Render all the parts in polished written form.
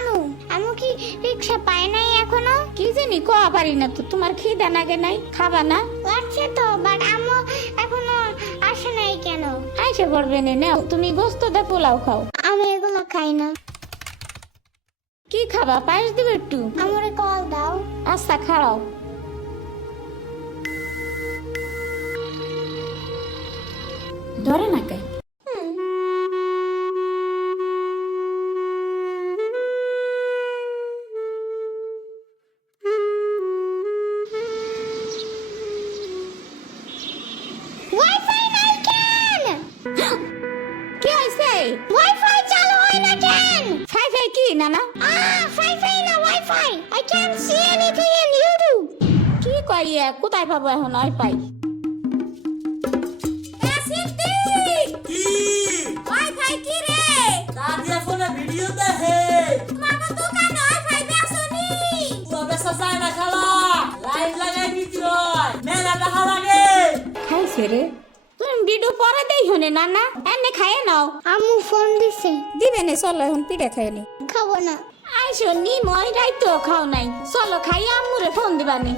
নানু আমি কি রিকশা পাই নাই এখনো? কি জানি কোয়া পারি না তো, তোমার খিদা নাগে নাই, খাবা না? লাগছে তো, বাট আমু এখনো আসে নাই কেন? আইসে পড়বে নে, নাও তুমি গোস্ত দে পোলাও খাও। আমি এগুলো খাই না। কি খাবা, পায়েস দিবে একটু? আমারে কল দাও। আচ্ছা খাও। ধরে না কে? ওয়াইফাই নাই কেন? কি হইছে? ওয়াইফাই চালু হয় না কেন? ফাই ফাই কি নানা? ফাই না wifi. I can't see anything in YouTube. কি কইয়া কোথায় পাবো এখন ওয়াইফাই? কি ওয়াইফাই কি রে? দাদিয়া ফোনে ভিডিও দেখে মামা দোকান ওয়াইফাই বেসনি। পুরো বেসা যায় না খালা লাইট লাগাই দিতে হয় মেলা দেখা লাগে খাইছে রে? তুমি ভিডিও পরে দেই হনে নানা, এনে খাইয়ে নাও। আম্মু ফোন দিছে। দিবে নে, চলো এখন পিঠা খাইয়ে নি। খাবো না। আইসো নি মই রাইতো খাও নাই, চলো খাই আম্মুরে ফোন দিবানি।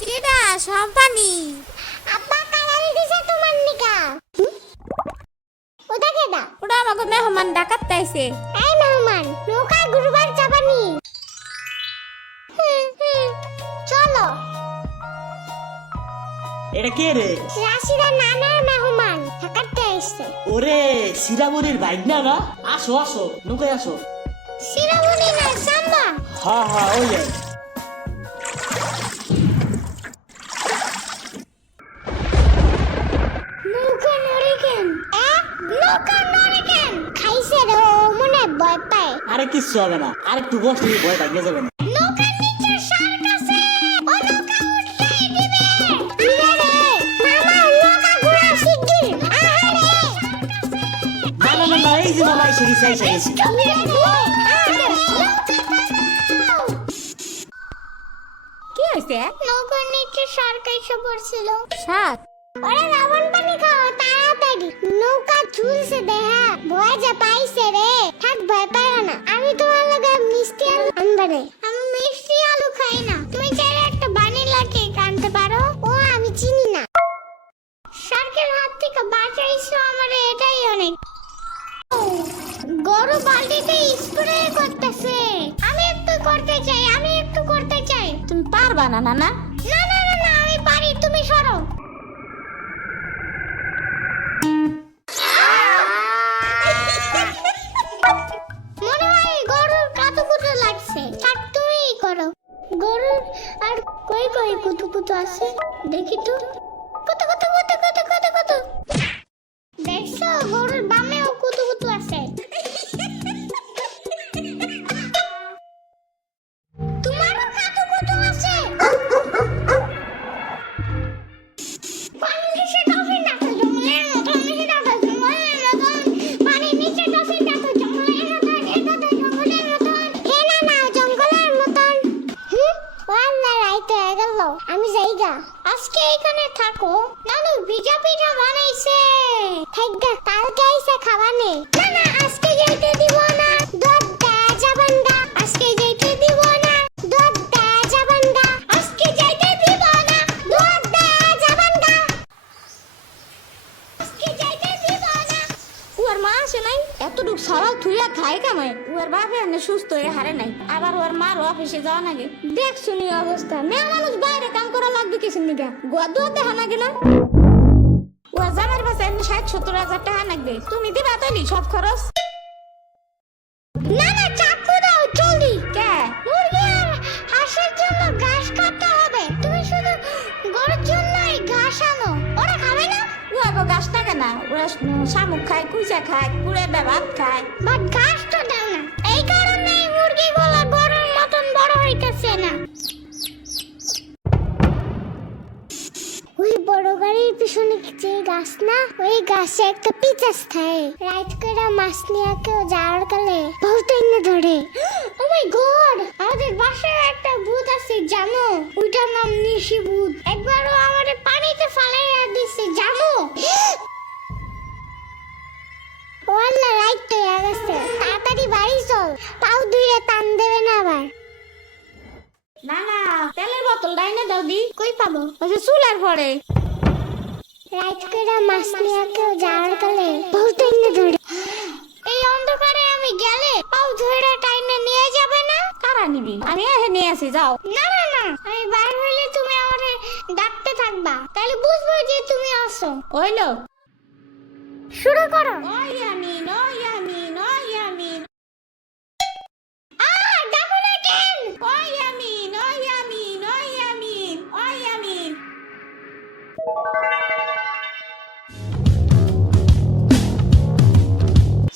কিডা সম্পানি? আব্বা কালারে দিছে তোমার নিকা। ওটা কেডা? ওটা আমাকে মেহমান ডাকাত তাইছে। এই মেহমান, নৌকা ঘুরবার যাবানি। চলো। এটা কে রে রাশিদা নানার মেহমান থাকাতে আসছে। ওরে সিরামনির বাইক না না আসো আসো নৌকায় আসো শিরোমণি না সাম্বা। হ্যাঁ হ্যাঁ ওই যাই নৌকা নড়ে কেন? নৌকা নড়ে কেন? খাইছে রে, ও মনে হয় ভয় পায়। আরে কিচ্ছু হবে না আর একটু বসে ভয় ভাঙে যাবে না নৌকার নিচে শার্ক আছে। ও নৌকা উল্টাই দিবে। ইরে রে, মামা নৌকা ঘোরা শিগগির। আহারে। না না না না, এই যে মামা এসে গেছে এসে গেছে ইরে রে, আহারে। নৌকা পালাও। কি হইছে? নৌকার নিচে শার্ক এসে পড়ছিল। সাত। ওরে রাবণ পানি খাও তাড়াতাড়ি। নৌকা ঝুলছে দেহা, ভয় যে পাইছে রে। থাক ভয় পাইও না, আমি তোমার লগে মিষ্টি আলু আনবারে। আমি মিষ্টি আলু খাই না। তুমি চাইলে একটা ভ্যানিলা কেক আনতে পারো। ও আমি চিনি না। শার্কের হাত থেকে বাঁচাইছো আমারে, এটাই অনেক। গরু বালতিতে স্প্রে করতেছে। আমি একটু করতে চাই, আমি একটু করতে চাই। তুমি পারবা না নানা? না না না না, আমি পারি, তুমি সরো। মনে হয় গরুর কাতুকুতু লাগছে। থাক তুমিই করো। গরুর আর কই কই কুতুকুতু আছে দেখি তো। কত কত কত কত কত কত। দেখছো গরুর বামেও কুতুকুতু আছে। তোমারও কাতুকুতু আছে। পানির নিচে ডলফিন ডাকছে জঙ্গলের মতন, নিচে ডাকছে জঙ্গলের মতন। পানির নিচে ডলফিন ডাকছে জঙ্গলের মতন, এটাতে জঙ্গলের মতন। হে না না, জঙ্গলের মতন। ওয়াল্লা রাইতে হয়ে গেল, আমি যাইগা। আজকে এখানে থাকো। নানু ভিজা পিঠা বানাইছে। থাকগা, কালকে আইসা খাবানে। না না, আজকে যাইতে দিব না। দুধ দেয়া যাবেন না। আজকে যাইতে দিব না। দুধ দেয়া যাবেন না। আজকে যাইতে দিব না। দুধ দেয়া যাবেন না। আজকে যাইতে দিব না। ওর মা আসে নাই, এতটুক সওয়াল থুইয়া খায় কামায়। ওর বাপে এনে সুস্থ হয়ে হারে নাই, আবার ওর মার অফিসে যাওয়া নাগে। দেখ শুনি অবস্থা, মেয়ে মানুষ বাইরে কাম করা লাগবে কিছু নিগা। গোয়া দুয়া দেখা নাগে না? ওর জামার বাসা এমনি 60-70 হাজার টাকা লাগবে। তুমি দিবা তৈলি সব খরচ? না না, চাকু দাও জলদি। কে? মুরগি আর হাঁসের জন্য ঘাস কাটতে হবে। তুমি শুধু গরুর জন্যই ঘাস আনো। ওরা খাবে না। ও আবার গাছ টাকা না, ওরা শামুক খায়, কুইচা খায়, কুড়ে ভাত খায়। বাট ঘাস তো দাও না। এই কারণেই মুরগিগুলো গরুর মতন বড় হইতেছে না। ওই বড় গাড়ির পিছনে যে গাছ না, ওই গাছে একটা পিচাস থাকে। রাইট করে মাছ নিয়ে কেউ যাওয়ার কালে বহুত এনে ধরে। ও মাই গড, আমাদের বাসায় একটা ভূত আছে জানো? ওইটার নাম নিশি ভূত। একবারও আমাদের পানিতে ফালাইয়া দিছে জানো? ও ডাইনে দাও দি কই পাবো? ওই যে চুলের পরে রাত করে মাছ নিয়ে কেউ যাওয়ার কালে পাউ টাইনে ধরে। এই অন্ধকারে আমি গেলে পাউ ধরে টাইনে নিয়ে যাবে না? কারা নিবি আমি এহে নিয়ে আসি যাও না না না, আমি বাইরে হইলে তুমি আমারে ডাকতে থাকবা, তাহলে বুঝবো যে তুমি আসো। হইলো শুরু করো। ওই ইয়ামিন ওই ইয়ামিন ওই ইয়ামিন ডাকো না কেন? ওই ইয়ামিন ওই ইয়ামিন ওই ইয়ামিন ওই ইয়ামিন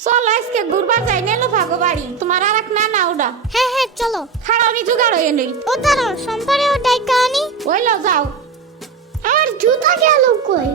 চলো আজকে ঘুরবার যাই নেলো ভাগো বাড়ি তোমার আর এক না ওটা হ্যাঁ হ্যাঁ চলো। খাড়ানি জোগাড় হয়ে নেই ও দাঁড়াও, সম্পারে ও ডাইকা আনি। হইলো যাও আমার জুতা গেল কই?